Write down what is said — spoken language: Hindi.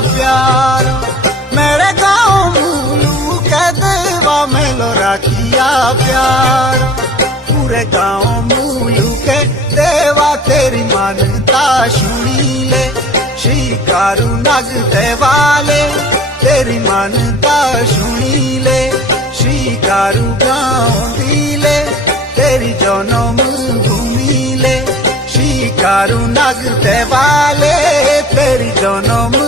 प्यार मेरे गाँव मूलू के देवा मेलो राखिया प्यार पूरे गाँव मूलू के देवा तेरी मानता सुनी ले शिकारू नग देवाले तेरी मानता सुनी ले शिकारू गाँव दिले तेरी जन्म भूमि ले शिकारू नग देवाले तेरी जन्म